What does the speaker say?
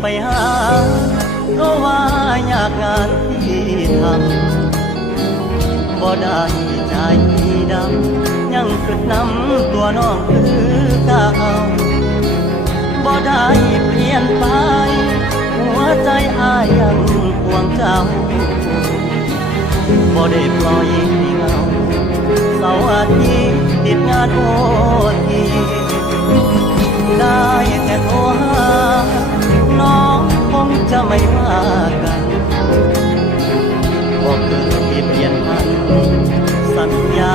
ไปหาเพราะว่ายากงานที่ทำบ่ได้ใจดำยังคิดนำตัวน้องคือเก่าบ่ได้เปลี่ยนไปหัวใจอ้ายยังห่วงเจ้าบ่ได้ปล่อยให้เหงาเสาร์อาทิตย์ติดงานโอทีได้แต่โทรหาน้องคงจะไม่ว่ากันบอกเคยเปลี่ยนพันสัญญา